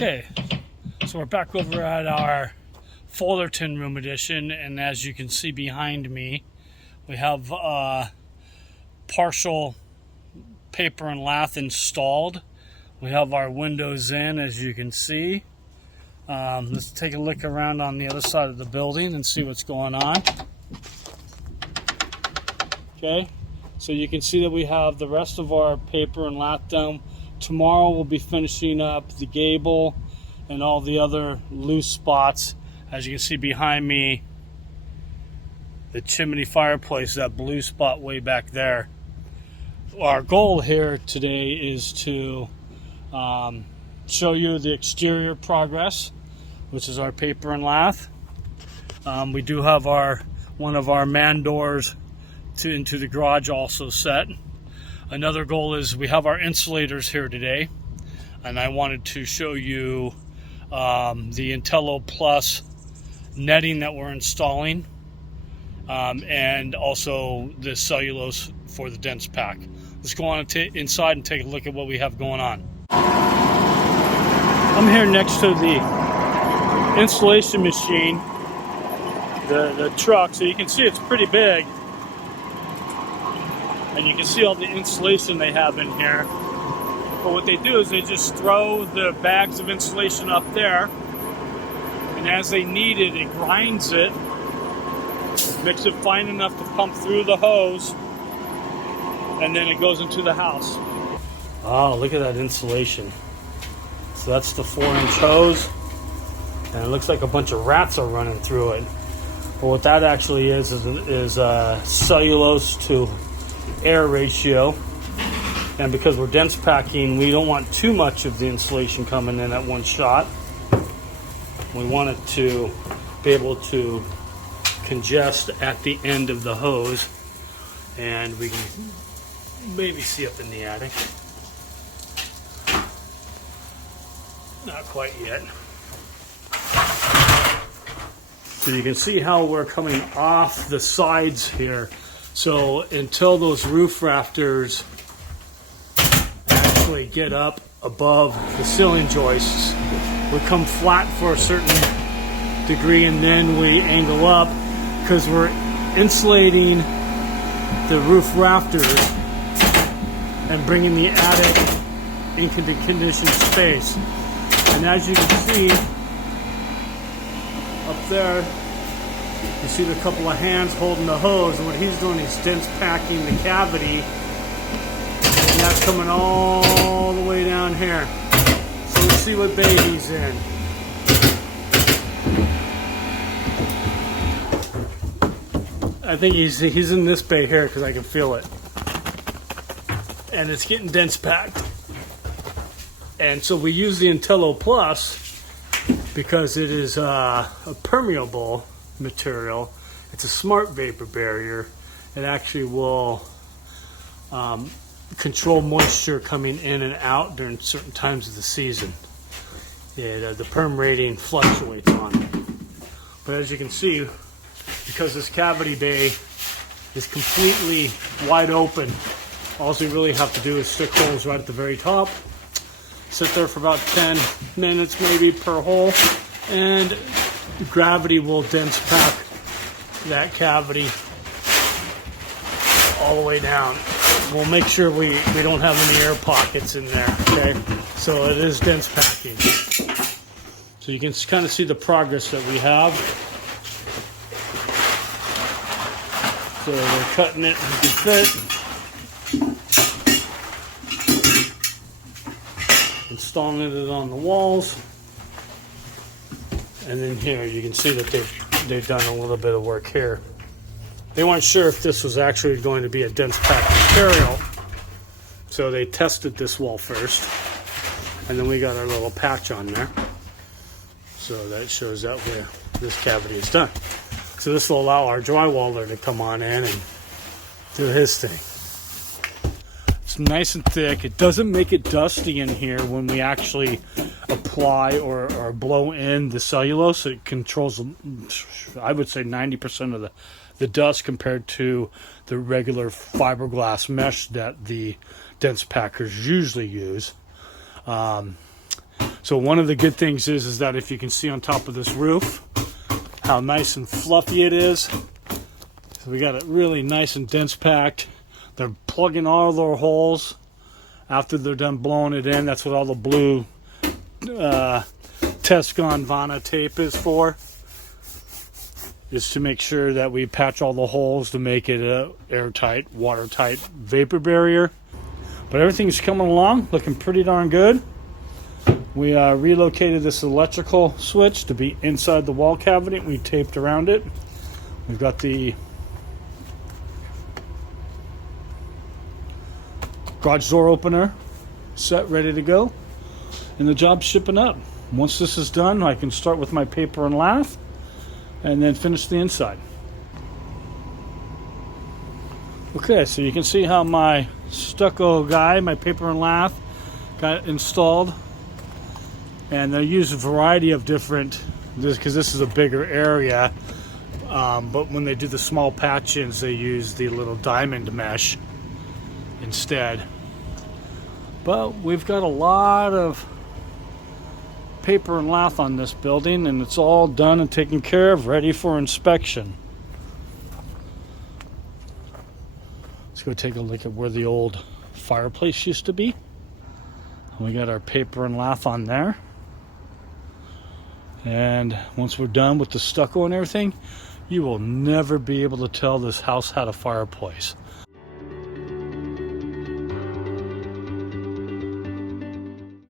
Okay, so we're back over at our Fullerton room edition, and as you can see behind me, we have partial paper and lath installed. We have our windows in, as you can see. Let's take a look around on the other side of the building and see what's going on. Okay, so you can see that we have the rest of our paper and lath done. Tomorrow we'll be finishing up the gable and all the other loose spots. As you can see behind me, the chimney fireplace, that blue spot way back there. Our goal here today is to show you the exterior progress, which is our paper and lath. We do have one of our man doors into the garage also set. Another goal is we have our insulators here today, and I wanted to show you the Intello Plus netting that we're installing, and also the cellulose for the dense pack. Let's go on inside and take a look at what we have going on. I'm here next to the installation machine, the truck, so you can see it's pretty big. And you can see all the insulation they have in here. But what they do is they just throw the bags of insulation up there, and as they need it, it grinds it, makes it fine enough to pump through the hose, and then it goes into the house. Oh, look at that insulation. So that's the 4-inch hose, and it looks like a bunch of rats are running through it. But what that actually is cellulose to air ratio, and because we're dense packing, we don't want too much of the insulation coming in at one shot. We want it to be able to congest at the end of the hose, and we can maybe see up in the attic. Not quite yet. So you can see how we're coming off the sides here. So until those roof rafters actually get up above the ceiling joists, we come flat for a certain degree, and then we angle up because we're insulating the roof rafters and bringing the attic into the conditioned space. And as you can see up there, you see the couple of hands holding the hose, and what he's doing is dense packing the cavity, and that's coming all the way down here. So let's see what bay he's in. I think he's in this bay here because I can feel it, and it's getting dense packed. And so we use the Intello Plus because it is a permeable material. It's a smart vapor barrier. It actually will control moisture coming in and out during certain times of the season. The perm rating fluctuates on it. But as you can see, because this cavity bay is completely wide open, all we really have to do is stick holes right at the very top, sit there for about 10 minutes maybe per hole, and gravity will dense pack that cavity all the way down. We'll make sure we don't have any air pockets in there, okay? So it is dense packing. So you can kind of see the progress that we have. So we're cutting it to fit. Installing it on the walls. And then here you can see that they've done a little bit of work here. They weren't sure if this was actually going to be a dense packed material, so they tested this wall first, and then we got our little patch on there. So that shows that this cavity is done. So this will allow our drywaller to come on in and do his thing. It's nice and thick. It doesn't make it dusty in here when we actually apply or blow in the cellulose. It controls, I would say, 90% of the dust compared to the regular fiberglass mesh that the dense packers usually use. So one of the good things is that if you can see on top of this roof how nice and fluffy it is. So we got it really nice and dense packed. They're plugging all their holes after they're done blowing it in. That's what all the blue Tescon tape is for. Is to make sure that we patch all the holes to make it a airtight, watertight vapor barrier. But everything's coming along, looking pretty darn good. We relocated this electrical switch to be inside the wall cavity. We taped around it. We've got the garage door opener set, ready to go. And the job's shipping up. Once this is done, I can start with my paper and lath and then finish the inside. Okay, so you can see how my stucco guy, my paper and lath, got installed. And they use a variety of different, because this is a bigger area, but when they do the small patch-ins, they use the little diamond mesh instead. But we've got a lot of paper and lath on this building, and it's all done and taken care of, ready for inspection. Let's go take a look at where the old fireplace used to be. We got our paper and lath on there. And once we're done with the stucco and everything, you will never be able to tell this house had a fireplace.